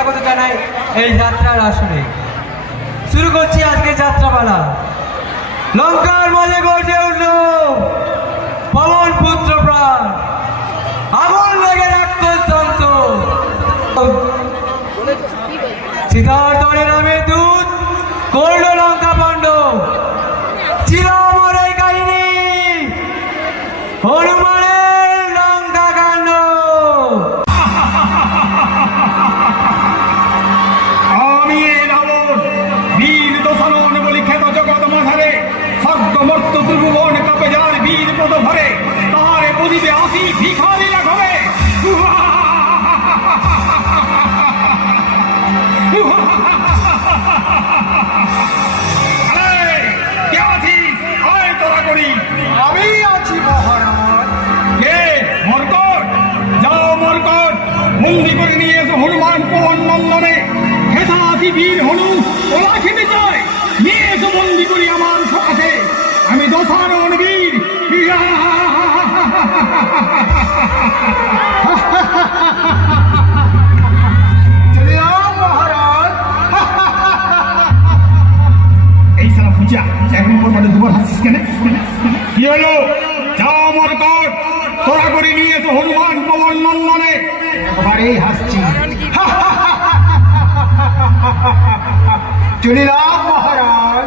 স্বাগত জানাই এই যাত্রার আসনে শুরু করছি আজকে যাত্রাপালা। লঙ্কার মাঝে গর্জে উঠল পবন পুত্র প্রাণ আগুন লেগে রাক্ষস তন্ত্র সিদ্ধার্থনের আছি মহারাজ। কে? মরকট? যাও মরকট, বন্দি করে নিয়ে এসো হনুমান আছি নিয়ে করি আমার আমি দশানন বীর কি হলো? যাও মরকট তোরা করে নিয়ে এসো হনুমান পবন নন্দনে একবারেই হাসছি। চলে মহারাজ।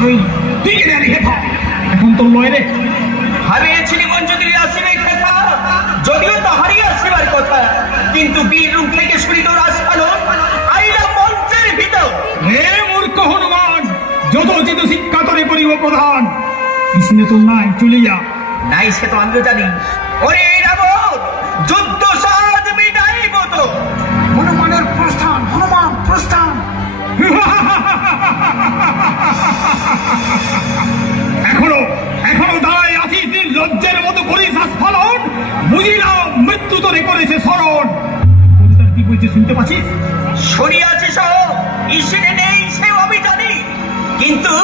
তুই তুই কেন আনি হেথা এখন তোর লয় রে। হারিয়েছিলি মঞ্জুরি আসিবে কথা যদিও তো হারিয়ে আসিবার কথা কিন্তু বীর রূপ থেকে শুনিল রাজপালন আইলা মঞ্চের ভিতর। হে মূর্খ হনুমান যত চিত শিক্ষা তরে করিব প্রধান। কৃষ্ণে তোর নাই চলে যা নাই সে তো আমিও জানি। ওরে রাবণ যুদ্ধ শুনতে পাচ্ছিস সরিয়াছে সহ ঈশ্বরে নেই, সেও আমি জানি। কিন্তু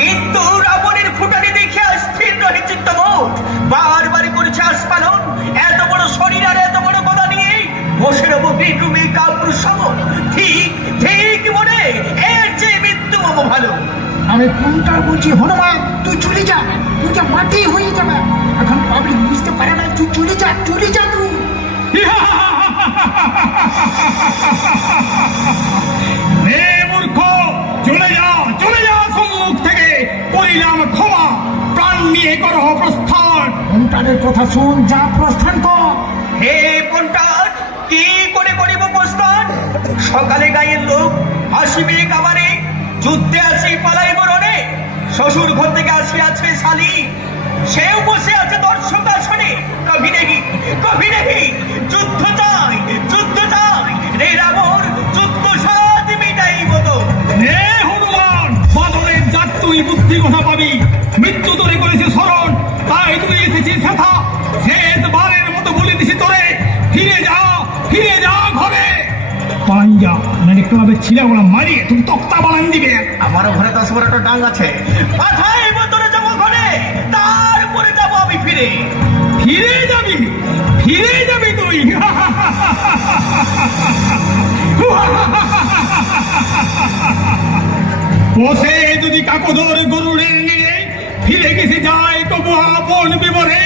কিন্তু রাবণের ফুটানি দেখে স্থির রহে চিত্ত মোট বারবার করেছে আস্পালন এত বড় শরীর আর এত বড় কথা নিয়ে বসে রব বেডরুমে কাপুর সম। ঠিক ঠিক মনে, এর চেয়ে মৃত্যু ভালো। আমি কোনটা বলছি হনুমান, তুই চলে যা। তুই যা মাটি হয়ে যাবে। কোনটার কথা শুন যা প্রস্থান কর। হে পন্টার কি করে করিব প্রস্থান? সকালে গায়ের লোক আসিবে কাবারে যুদ্ধে আসি পালাই বরণে শ্বশুর ঘর থেকে আসিয়াছে শালি সেও বসে আছে দর্শক আসনে। কবি নেহি কবি নেহি যুদ্ধ চাই যুদ্ধ চাই। রে রাবণ যুদ্ধ সাথ মিটাইব তো। হে হনুমান বাদরের জাত তুই বুদ্ধি কথা পাবি। মৃত্যু তোরে করেছে স্মরণ শেষ বারের মতো বলে দিছি তোরে ফিরে যা ফিরে যা ঘরে। পালান যা নাহলে ক্লাবের ছিলাগুলো মারিয়ে তুমি তক্তা বানান দিবে। আমারও ঘরে দশ বারোটা ডাং আছে। পাঠাইব তোরে যাব ঘরে তারপরে যাব আমি ফিরে। ফিরে যাবি ফিরে যাবি তুই। বসে যদি কাকদর গরুড়ের নিয়ে फिरे किसी जाए तो बुहा बोल भी बोरे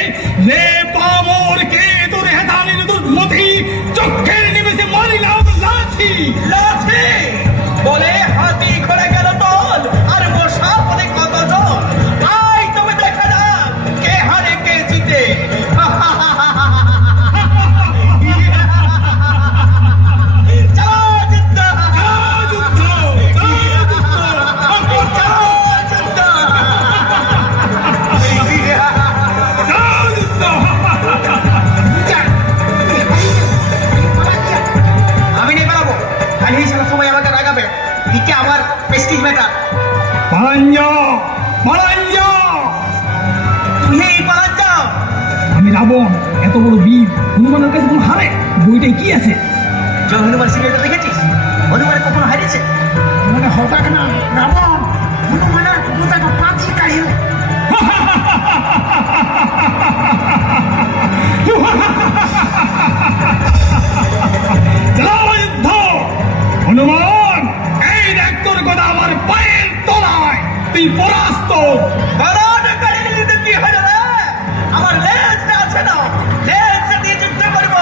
ले पामोर के तो रहता नहीं तो मोती चुप खेलने में से मारी लाओ तो लाठी लाठी! बोले জানিস না সবাই আমাকে রাগাবে। দিকে আমার প্রেস্টিজ ম্যাটার পালাঞ্জা পালাঞ্জা তুই এই আমি রাবণ এত বড় বীর। হনুমানের কাছে কোনো হারে? বইটাই কি আছে? জয় হনুমান সিরিয়ালটা দেখেছিস? আমার লেজটা আছে না লেজটা দিয়ে যুদ্ধ করব।